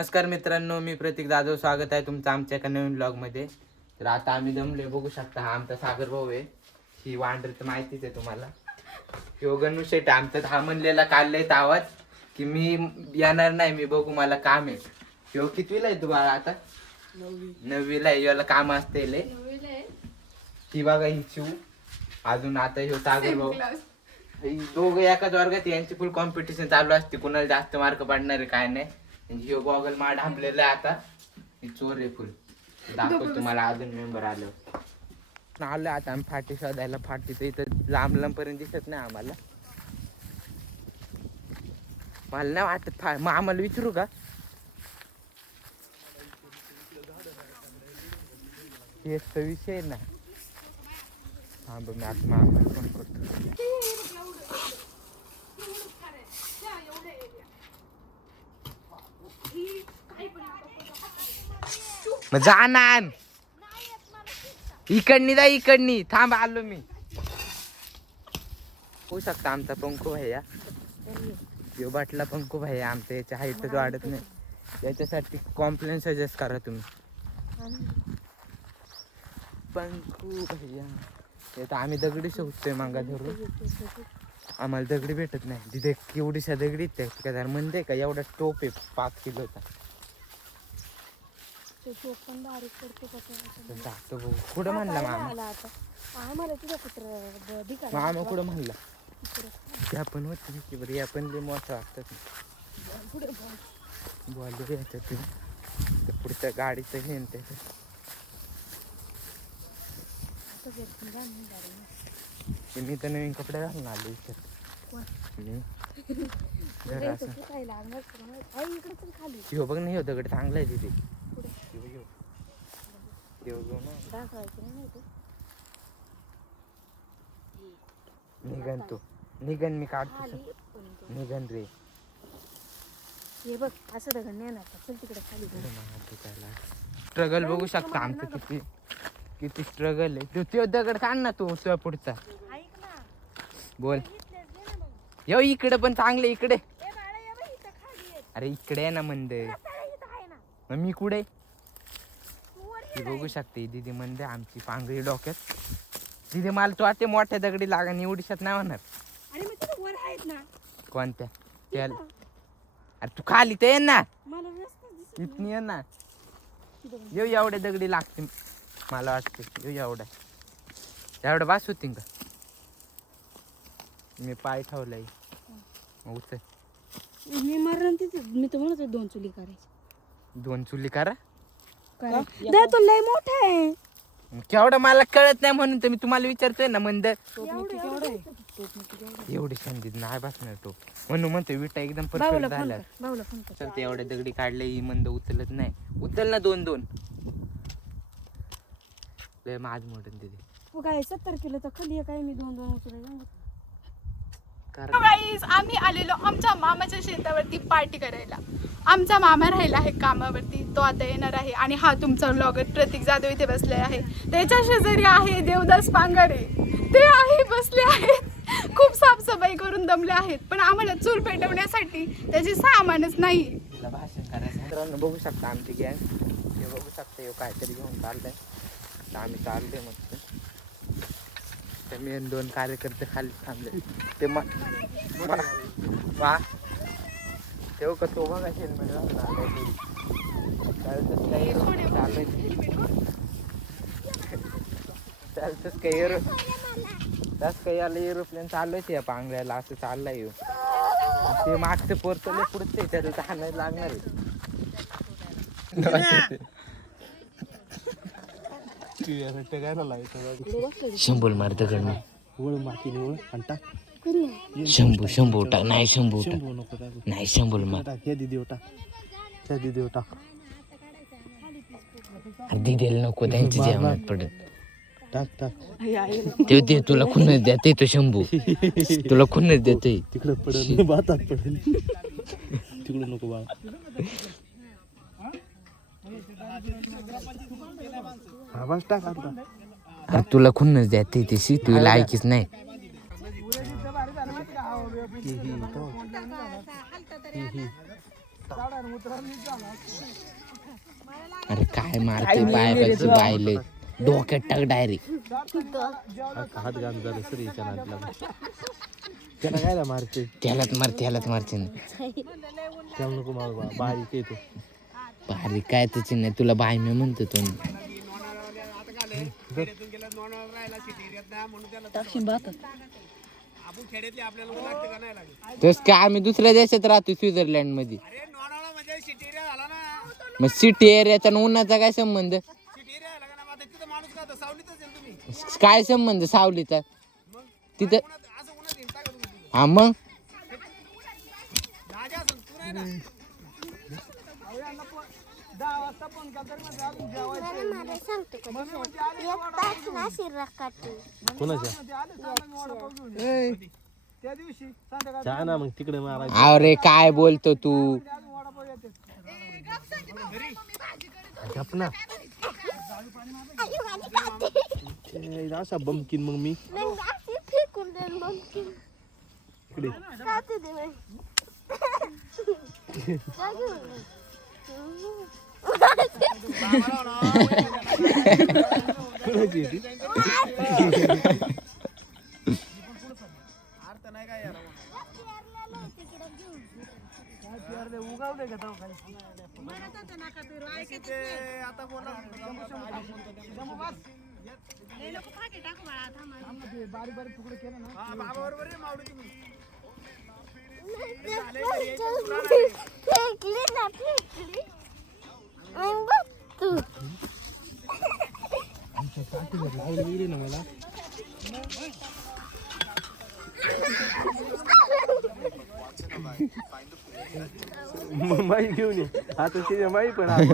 नमस्कार मित्रांनो, मी प्रतीक जाधव. स्वागत आहे तुमचं आमच्या एका नवीन ब्लॉगमध्ये. तर आता आम्ही जमले, बघू शकता. हा आमचा सागर भाऊ आहे. ही वांडर तर माहितीच आहे तुम्हाला. किंवा गणू शेट आमच्यात हा म्हणलेला काढलाय आवाज की मी येणार नाही, मी बघू मला काम आहे. किंवा कितवीला आहे तू बाळा आता? 9वीला आहे. याला काम असते. ती बघा ही शिव, अजून आता ह्यो सागर भाऊ. दोघं एकाच वर्गात. यांची फुल कॉम्पिटिशन चालू असते, कुणाला जास्त मार्क पडणार आहे काय नाही. ह्यो गॉगल माड आपल्याला आता चोर आहे फुल. दाखवतो तुम्हाला अजून मेंबर आलं आता आम्ही फाटी शोधायला. फाटी तर इथं लांब लांब पर्यंत दिसत नाही आम्हाला. मला नाही वाटत मग आम्हाला विचारू का? हेच तर विषय ना. हा बघ, मी आता आम्हाला फोन करतो. मग जाणार इकडनी जा, इकडनी थांब, आलो मी. होऊ शकता आमचा पंकू भैया, यो बाटला पंकू भैया आमच्या. याच्या हाईटच वाढत नाही. याच्यासाठी कॉम्प्लेन सजेस्ट करा तुम्ही. पंकू भैया येतं. आम्ही दगडी शोधतोय मागा धरून. आम्हाला दगडी भेटत नाही. तिथे केवढीशा दगडी त्या म्हणते का एवढा टोप आहे 5 किलोचा. कुठं म्हणला मामा? मामा कुठं म्हणला? त्या पण होती की बरं. या पण लय मोठं वाटतात. बॉल याच्यात पुढच्या गाडीचं घेऊन त्याचं. मी तर नवीन कपडे घालून आलो इथे. हो बघ नाही, हो दगड चांगला आहे तिथे. निघन तू निघन, मी काढतो. निघन रे. हे बघ असं दगड नाही ना. चल तिकडे खाली. स्ट्रगल बघू शकता आमचं किती किती स्ट्रगल आहे. तो दगड काढ ना तू पुढचा. बोल. यो इकडे पण चांगले. इकडे अरे इकडे आहे ना मंदिर. मग मी कुठे? ती बघू शकते दीदी मंदिर आमची. पांगरी डोक्यात. दीदी मला तू वाटते मोठ्या दगडी लागा निवडीशात नाही होणार. कोणत्या? अरे तू खाली तर ये ना. इथनी ये ना. येऊ एवढ्या दगडी लागते मला वाटते. येऊ एवढं बास होती का? मी पाय ठेवलाय. उचल. मी मारणार तिथे. मी तर म्हणत 2 चुली करायची. 2 चुली करा. तो लय मोठा आहे. केवढं मला कळत नाही म्हणून तर मी तुम्हाला विचारतोय ना. मंदिर एवढी संधी नाही बसणार तो म्हणून म्हणतोय. विटा एकदम परफेक्ट झाल्या. चलते एवढ्या दगडी काढले. ही मंद उचलत नाही. उचल ना 2-2. लय माझ मोठं तिथे. तू काय 70 किलोचा खाली काय? मी 2-2 उचलायला. गाईज आम्ही आलेलो आमच्या मामाच्या शेतावरती पार्टी करायला. आमचा मामा राहिला आहे कामावरती, तो आता येणार आहे. आणि हा तुमचा ब्लॉगर प्रतीक जाधव इथे बसले आहे. त्याच्या शेजारी आहे देवदास पांगारे. ते आहे बसले आहेत. खूप साफसफाई करून दमले आहेत. पण आम्हाला चूल पेटवण्यासाठी त्याचे सामानच नाही. भाषण करायचं. मित्रांनो बघू शकता आमची गँग. हे बघू शकता काहीतरी घेऊन चाललंय. आम्ही चाललोय मस्त. मी 2 कार्यकर्ते खाली थांबले. ते तेव्हा का तो बघा हेल्मेट चालतच काही एरोप्लेन चाललोच या पांगऱ्याला. असं चाललंय. ते मागचं पोरतले पुढचं त्याला हाणायला लागणार आहे. शंभूल मार दगड शंभू टाक. नाही शंभू नाही. शंभूल मार. दिदेला नको, त्यांची जेवणात पडत. ते दे तुला खुन्नस देते. तो शंभू तुला खुन्नस देते. तिकडे पडेल भातात पडेल. तिकडे नको बाळा. तुला खुन्नस देते. ती तुला ऐकीच नाही. अरे काय मारते पायापाशी बायले डोक्यात टाक डायरेक्ट. हात घालून झालं सर याच्या नादीला. त्याला काय मारते, त्यालाच मारते ना. त्याला नको मारू बा, बारीक येतो. भारी काय त्याची नाही, तुला बाय मी म्हणतो तो. तस काय आम्ही दुसऱ्या देशात राहतो, स्वित्झर्लंड मध्ये. मग सिटी एरियाचा उन्हाचा काय संबंध? काय संबंध सावलीचा तिथं? हा मग चहा ना मग तिकडे मारायचं. अरे काय बोलतो तू? गप ना. असा बमकीन मग मी इकडे कुणाची आहे ती? माई घेऊन ये आता. तिथे माई पण आहे.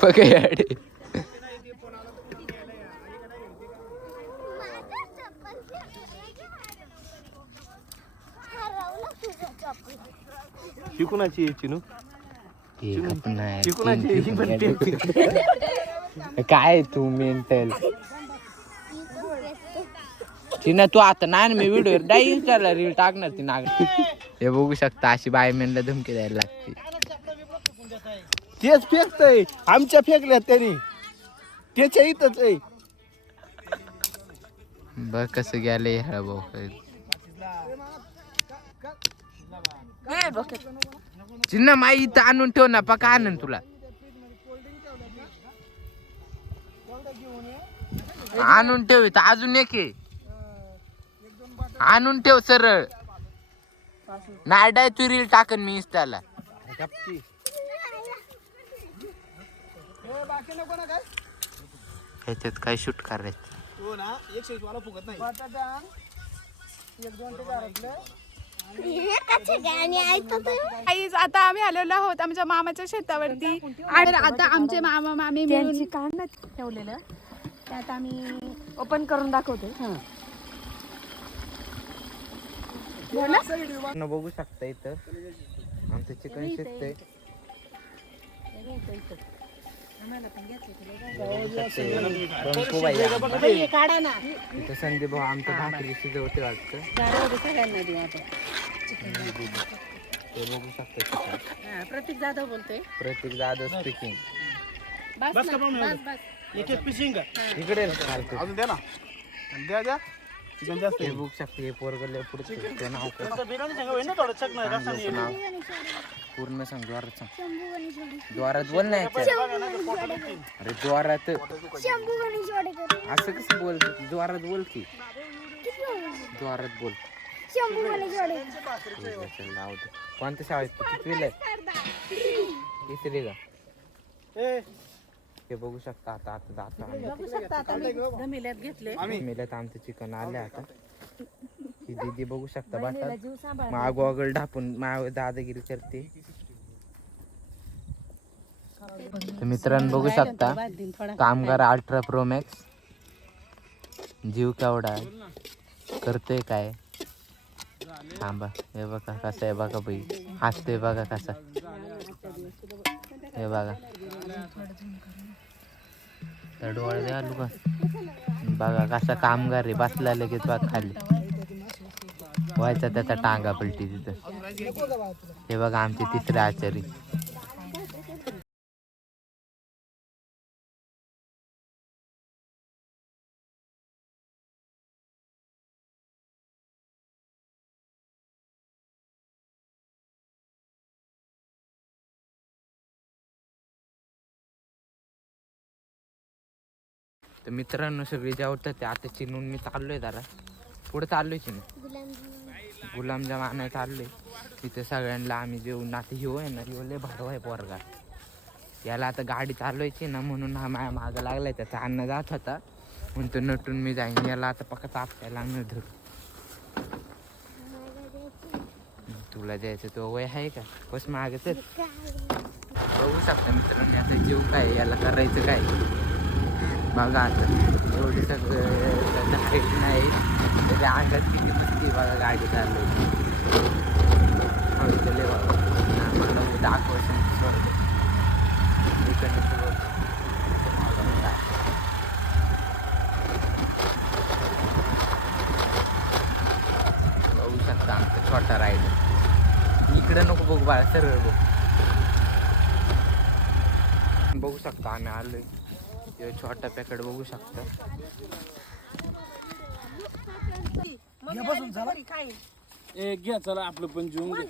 पकड ही कुणाची आहे चिनू? चिकूनाची ही पण काय तू मेंटल चिना. तू आता नाही ना, मी व्हिडिओ डाय इंस्टाला रील टाकणार ती नाग. हे बघू शकता, अशी बायमेनला धमकी द्यायला लागते. तेच फेकतय, आमच्या फेकल्यात त्यांनी, त्याच्या इथंच आहे. बघ कसं गेले ह्या भाऊ. चिन्ना माई इथं आणून ठेव ना, पका आणून तुला आणून ठेव इथं. अजून एक आहे, आणून ठेव सरळ. नाही डाय तू रील टाकन मी इंस्टाला. ह्याच्यात काय शूट करायचं? आता आम्ही आलेलो आहोत आमच्या मामाच्या शेतावरती. आणि आता आमचे मामा मामी मिळून काढण्यात ठेवलेलं त्यात आम्ही ओपन करून दाखवतो. बघू शकता इथं आमचं चिकन शिजतंय. इथं संदीप भाऊ आमचं भाकरी शिजवते वाटतं. ते बघू शकता. प्रतीक जाधव बोलतोय. प्रतीक जाधव स्पीकिंग. इकडे अजून द्या ना, द्या द्या. चिकन जास्त हे बघू शकता. हे पोरगले पुढचं नाव काय? पूर्ण सांग, जोरात सांग. जोरात बोल नाही. अरे जोरात असं कसं बोल? जोरात बोल की, जोरात बोल. कोणत्या शाळेत कितवीला? तिसरी का? हे बघू शकता. आता मेल्यात आमचं चिकन आले. आता ही दीदी बघू शकता बाटा माग वगैरे ढापून माग दादागिरी करते. तर मित्रांनो बघू शकता, कामगार अल्ट्रा प्रो मॅक्स जीव केवढा करतोय काय. थांबा, हे बघा कसा आहे बघा बाई, हसतोय बघा कसा. हे बघा तर डोळे द्या लुका बघा कसा कामगार आहे, बसला लगेच बघ खाली. व्हायचा त्याचा टांगा पलटी तिथं. हे बघा आमचे तिसरे आचारी. तर मित्रांनो सगळे जेवतात ते आता चिनून मी चाललोय जरा पुढे चाललोय चिनू गुलाबजाम आणायला चाललोय तिथे सगळ्यांना आम्ही जेवून आता हिओ आहे ना हिओ लय भाडो आहे पोरगा याला आता गाडी चालवायची ना म्हणून हा माझ्या मागं लागलाय त्याचा अन्न जात होता म्हणून तो नटून मी जाईन याला आता पक्का तापकायला लागणार धरू. तुला द्यायचं तो वय आहे का बस मागे तर बघू शकता मित्रांनो आता जीव काय याला करायचं काय बघा आता एवढी सगळं नाही त्याच्या अंगात किती मस्ती बघा गाडी चालवली हळूचले बघा मला दाखवायचं बघू शकता आमचा छोटा रायडर इकडं नको बघू बाळा सरळ बघू शकता आम्ही आलोय छोटा पॅकेट बघू शकता. घ्या चला आपलं पण जेवून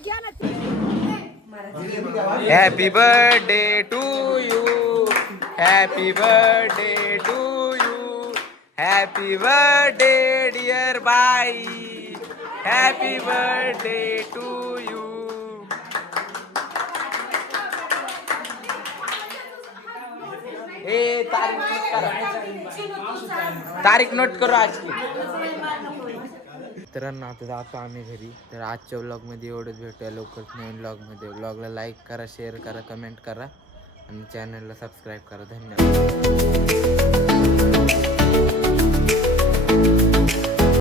happy birthday to you happy birthday to you happy birthday dear bai happy birthday to you. ए तारीख नोट करो आज की. मित्रांनो आता जातो आम्ही घरी. तर आजच्या व्लॉगमध्ये एवढंच भेटूया लवकरच नवीन व्लॉगमध्ये. व्लॉगला लाईक करा शेअर करा कमेंट करा आणि चॅनलला सबस्क्राईब करा. धन्यवाद.